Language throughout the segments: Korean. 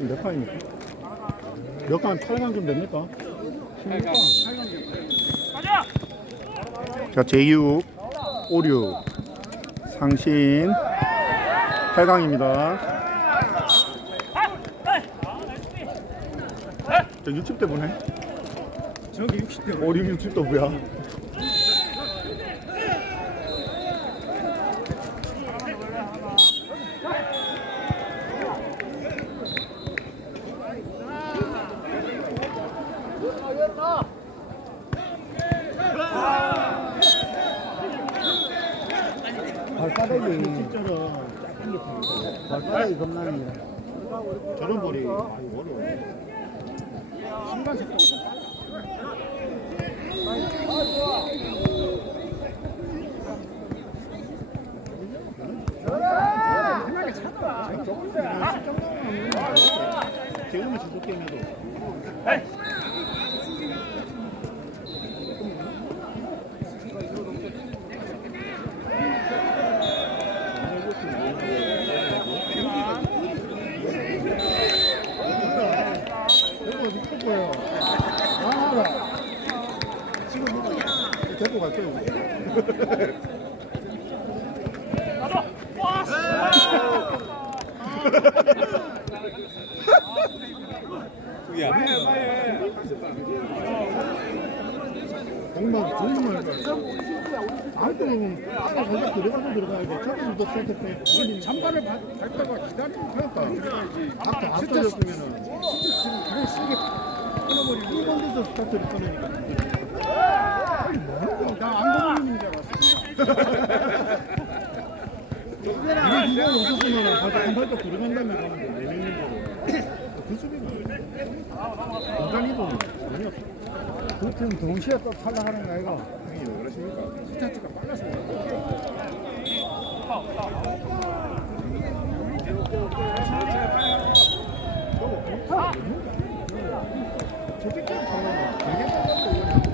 몇 칸입니까? 몇 칸? 8강쯤 됩니까? 16강. 자, 제육, 오류, 상신, 8강입니다. 저 60대 보네. 저기 60대 오류 60도 뭐야? 발바닥이 진짜로 발바닥이 겁나네 저런 머리 아이고 어려워. 신발 색깔 편하게 찾아 지금은 지속 게임해도 이거 어디 갈 거예요? 아, 알아. 지금 뭐 데리고 갈 거예요. 정말 정말 아까 거기 들어가서 들어가야 돼. 저기서 더 세트 때 잠바를 밟- 밟다가 기다리면 그러니까. 들어가야지 앞에 진짜 앞서졌으면은. 그래 세게 끊어버리고. 이번 데서 스타트를 끊으니까 나안 보는 줄 알았어 이게 이거 없었으면 가서 한 발짝 들어간 다음에 가면 돼. 내리는 거로. 그 수비가 인간 이동이 전혀 없어. 그팀 동시에 또 탈락하는 거 아이가 형이 왜 그러십니까? 스타트가 빨라서 저 새끼는 장난이야. 되게 빨랐어, 이거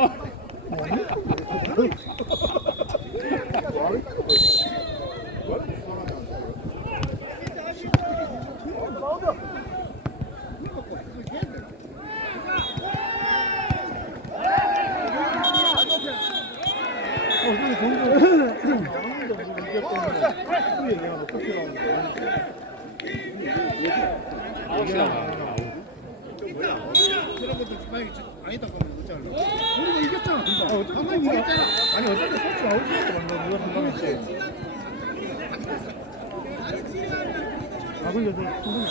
Oh. 우리가 이겼잖아 금방 어, 한번 이겼잖아 아니 어차피 코치 아웃이니까 맞네 누가 아 근데 저 선생님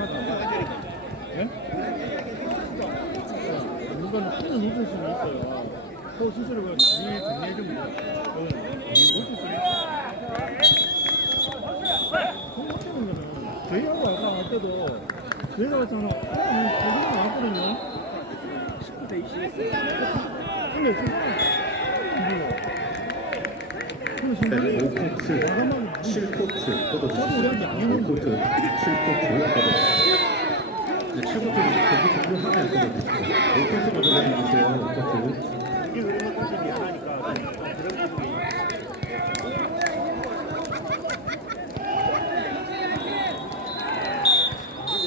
안 돼? 예? 누가 한번 잊을 수는 있어요 그 나중에 정리해 주면 돼 저는 못 수술이 손 맞추는 거는 저희하고 아까 할 때도 저희가 왔잖아 거기는 나왔거든요 19대 20 근데 지금 네, 5코트, 7코트 뻗어주시고요. 5코트, 7코트 뻗어주시고요. 네, 7코트는 경기 종료 하나에 뻗어주시고요. 5코트 먼저 뻗어주세요. 5코트. 이게 그런 것까지 미안하니까 그런 분이 근데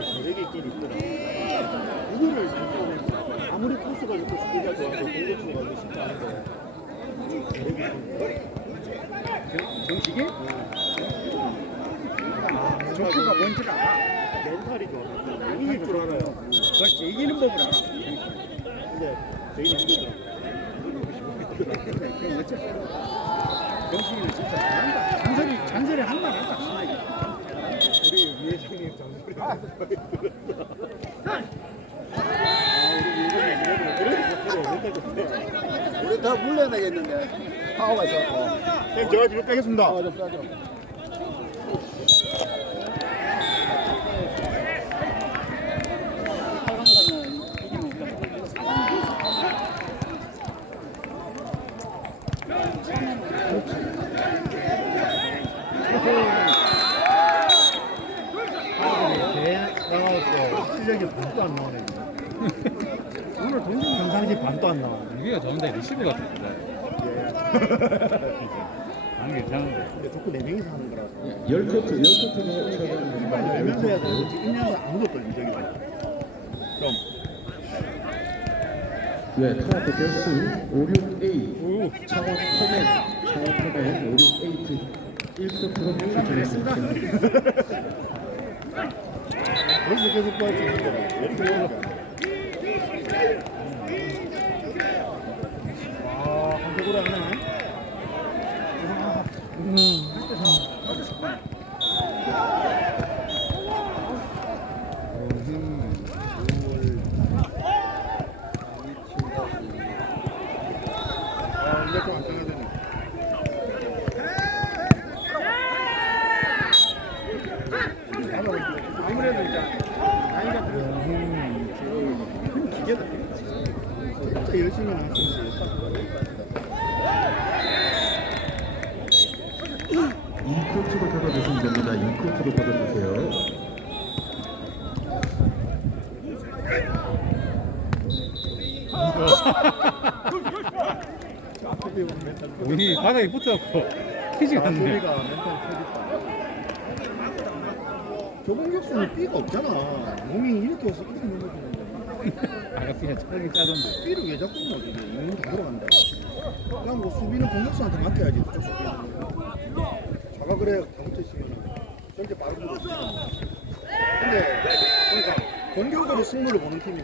저에게끼리 있더라. 이거를 지금 아무리 코스가 좋고 스피드가 좋아도 공격수가 가지고 쉽지 않은데 정식이? 조커가 뭔지를 알아 멘탈이 좋아. 이길 줄 알아요. 그렇지 이기는 법을 알아 근데 저희는 힘들더라. 그럼 어쩔 수 없어 정식이는 진짜 잘한다 잔소리 잔소리 한말 한다 우리 위회장님 장소리 더 물려야 되겠는데 파워가 있어갖고 형 네, 제가 뒤로 빼겠습니다. 어, 좀 빼줘 아, 시작이 별로 안 나오네. 오늘 동생 평상시 반도 안 나와. 여기가 좋은데 리시브 같은데. 안 괜찮은데. 근데 자꾸 네 명이서 하는 거라서. 10코트, 10코트가 최근 빨리 열면서 해야 돼. 인양은 아무도 없거든, 저기. 그럼. 네, 카운트 결승 56A 창원 커맨 창원 커맨 56A 1코트로 출전했습니다. 거기서 계속 수 있는 거야. 이렇게 해보니까. 아, 한쪽으로 하나? 아, 이제 좀안 떠야 되네. 아무래도 이제 나이가 들어서 기계다. 진짜 열심히 나왔으면 이 코트로 받아주시면 됩니다. 이 코트로 받아주세요. 앞에 배우면 멘탈 터졌다. 우리 바닥에 붙어갖고 키지가 않네. 소리가 멘탈 터졌다. 조공격수는 삐가 없잖아. 몸이 이렇게 와서 이렇게 넘어지는데. 아까 그냥 차라리 짜던데. 삐를 왜 자꾸 넣어? 이게 몸이 다 들어간다. 그냥 뭐 수비는 공격수한테 맡겨야지. 그쪽 수비. 자가 그래 잘못했으면 저렇게 빠른 거 없잖아. 근데 그러니까 공격으로 승부를 보는 팀이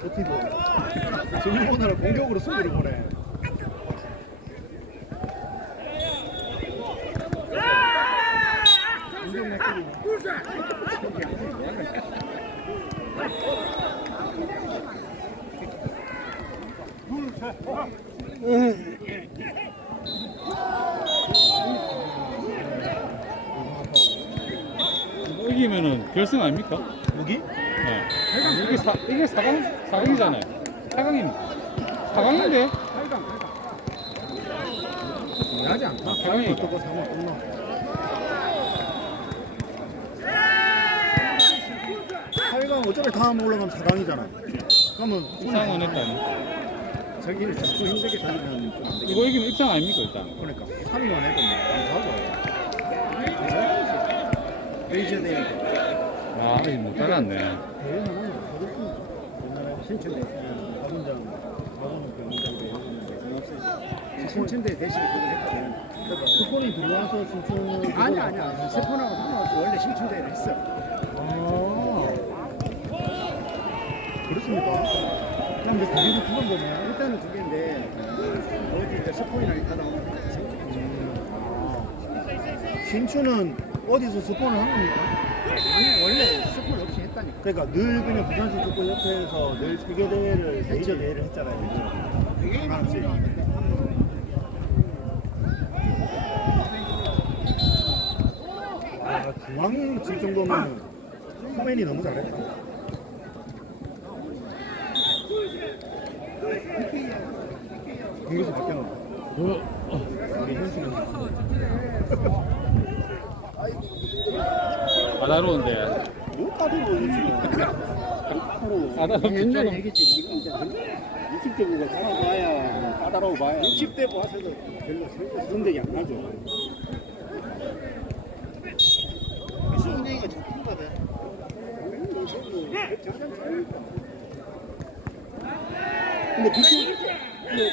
저 팀은 지금 오늘은 공격으로 승부를 보내. 공격 맡기고 뭐 이기면은 결승 아닙니까? 무기? 네. 이게 사 이게 사강 사강이잖아요. 사강입니다. 사강인데? 8강 8강 중요하지 않다 사강이 어떻게 사면 끝나? 하여간 어차피 다음 올라가면 4강이잖아. 그러면 입상은 했다니. 저기를 자꾸 힘들게 달리면 좀안 되겠다 이거 이기면 입상 아닙니까 일단? 그러니까 3위만 해도 뭐안 사죠. 레이저 대회 아 아직 못 따랐네. 대회는 옛날에 신춘대 박은호 병장 대회 신춘대 대신 그걸 했거든 스폰이 들어와서 신촌을 아니 아니야 세폰하고 상관없이 원래 신춘대를 했어 아 그렇습니까? 그럼 이제 대회도 두번 보네. 일단은 두 개인데 어디 이제 스폰이나 가다 보면 신촌은 어디서 스폰을 하는 겁니까? 아니 원래 스폰 없이 했다니까 그러니까 늘 그냥 부산시 축구협회에서 늘 세계 대회를 메이저 대회를 했잖아요. 하나씩. 아 중앙 질 정도면 코맨이 너무 잘했다. 공격수 바뀌었나? 우리 현실은 까다로운데. 뭐 까다로워. 까다롭게 옛날 얘기지 지금 이제 60대 보고 잘하봐야 까다로워 봐야 60대 봐서도 별로 선택이 안 나죠. 수은이가 잡힌가 봐. 근데 BK, 근데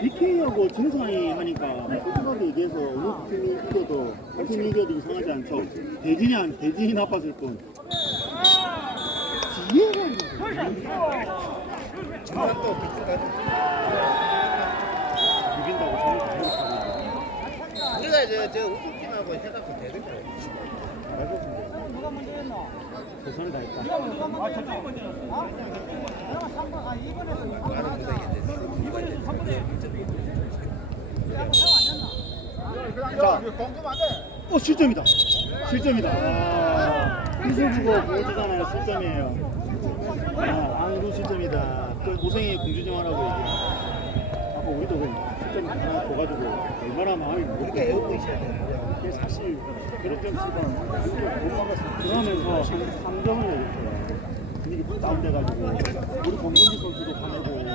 BK하고 진상이 하니까 솔직하게 얘기해서 어느 팀이 이겨도 한 팀이 이겨도 이상하지 않죠. 대진이 안 대진이 나빴을 뿐. 지혜가 또 이긴다고 생각하고 우리가 이제 저 우승팀하고 해갖고 되는 거예요. 최선을 다했다. 자, 어 실점이다. 실점이다. 아, 주고 보여주잖아요. 실점이에요. 아, 안구 실점이다. 그 고생의 공주정하라고 얘기해. 줘가지고 얼마나 마음이 우리가 애우고 있어야 돼. 이게 사실 그런 점수가 못 막았어. 그러면서 한 3점을 내줬어요. 분위기 다운돼가지고 우리 공동지 선수도 보내고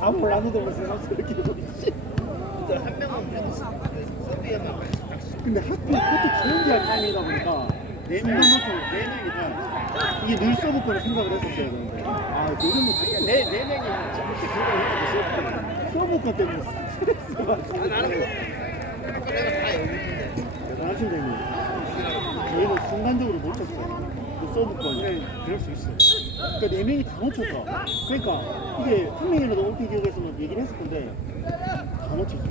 다 몰랐는데 무슨 선수 이렇게 되고 있지. 한 명은 수비에만 근데 하필 코트 체인지할 타임이다 보니까 네 명이 네 명이 다 이게 늘 서브 거를 생각을 했었어야 되는데 아 요즘은 네, 네 명이 거 때문에. 여기 있는데. 대단하신 분이 저희는 순간적으로 놓쳤어. 그 서브 거 네, 그럴 수 있어. 그러니까 네 명이 다 놓쳤어. 그러니까 이게 한 명이라도 올게 기억했으면 얘기를 했을 건데 다 놓쳤어.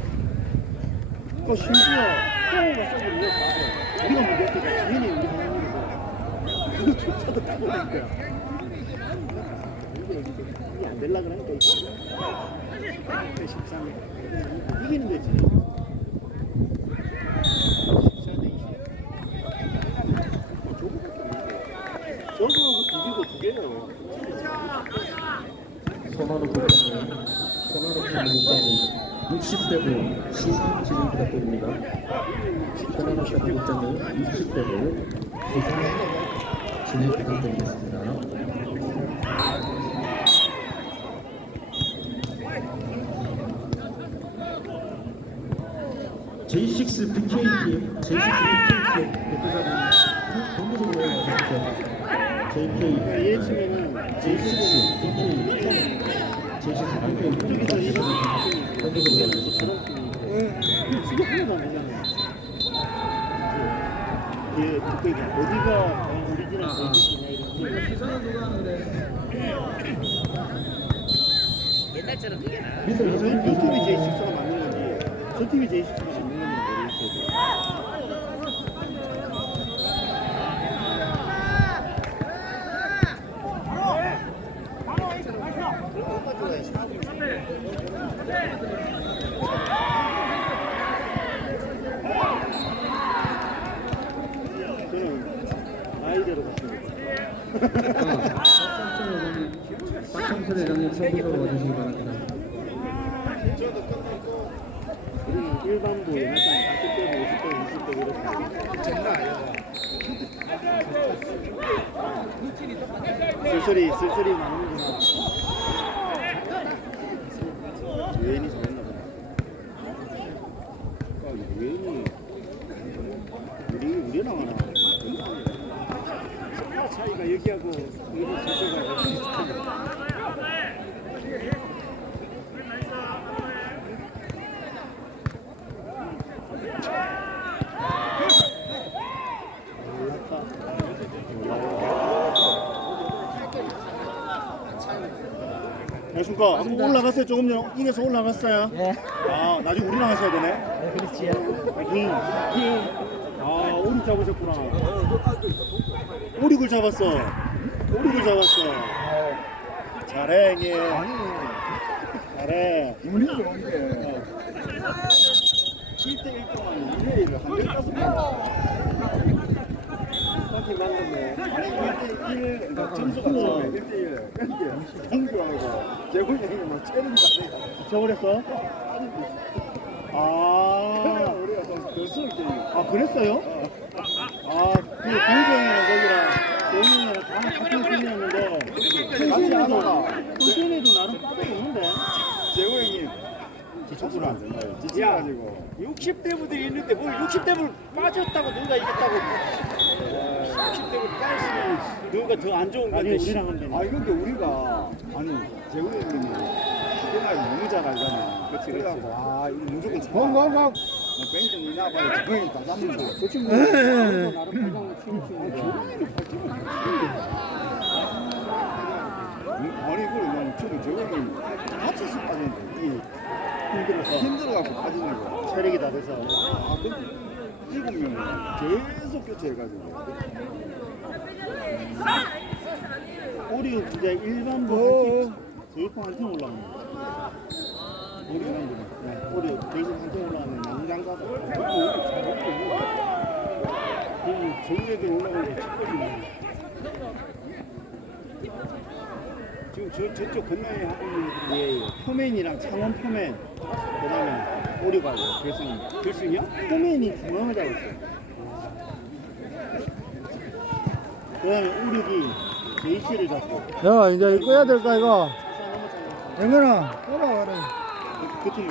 그 심지어 코어가 서브를 이어서 우리가 문제였으니까 당연히 우리 하나님이고 그거조차도 다 걸린 거야 안 될라 그러니까 이게 13 이기는 거지 저거하고 비비고 두 개예요. 손아로 국장님, 손아로 국장님 60대부 시상 진행 부탁드립니다. 손아로 국장님 60대부 시상 진행 부탁드리겠습니다. J6 BK팀, J6 BK팀 대표자분 해주세요. JK 얘 치면은 J6 BK J6 BK 팀이 지금 하나도 안 되잖아요. 얘 그때 어디가 오리지널 제이지냐 이런 옛날처럼 그게 나. 밑으로 이 팀이 J6가 맞는 건지 저 팀이 J6가 맞는 건지 모르겠어요. 그런 거 좋아해. 저는 아이대로 갔습니다. 박성철 회장님 서부로 와주시기 바랍니다. 우리는 일반부 옛날처럼 40대, 50대, 60대 이렇게 장난 아니야. 쓸쓸히 쓸쓸히 나누는구나. 유엔이 잘했나 보다. 아, 유엔이 우리 우리랑 하나. 여기하고 여기 저쪽하고 비슷하네. 안녕하십니까. 올라갔어요. 조금 전에 이겨서 올라갔어요. 네. 아, 나중에 우리랑 하셔야 되네. 네, 그렇지요. 파이팅. 아, 오리 잡으셨구나. 오리굴 잡았어. 오리굴 잡았어. 잘해, 형님. 잘해. 운이 좋은 게 1대1 동안 2회를 한 15번. 스타팅 만났네. 아니 1대1 그러니까 점수가 처음에 1대1 그게 공주하고 재훈이 형이 막 체력이 다르니까 지쳐버렸어? 아, 우리가 아, 그랬어요? 아, 그 강주형이랑 거기랑 영웅이랑 다. 같은 팀이었는데 통신에도 통신에도 나름 있는데 재호 형이 지쳐주면 안 된다 지쳐가지고 60대부터 있는데 뭘 60대를 빠졌다고 누가 이겼다고 60대를 빠졌으면 누가 더 안 좋은 건데 우리랑 하면 되네 아 근데 우리가 아니 재호 형님이 그날 너무 잘 알잖아 그치 그치 아 이거 무조건 잡아 건 아니 그래 난 저도 형이 다쳐서 빠졌는데 이 힘들어서 힘들어갖고 빠지는 거 체력이 다 돼서 아, 근데 일곱 명은 계속 교체해가지고. 우리 이제 일반부 한팀 저희통 한팀 올라가는 거 우리 대신 한팀 올라가는 양장가다 그럼 저희들 올라가는 게 축구지 지금 저, 저쪽 건너에 하고 있는 예, 포맨이랑 창원 포맨 그 다음에 오리가고 결승 결승이요? 포맨이 중앙을 잡았어요 그 다음에 우륙이 JC를 잡고 야, 이제 꺼야 될까, 이거? 영근아, 꺼라, 그래. 그 팀을 잡고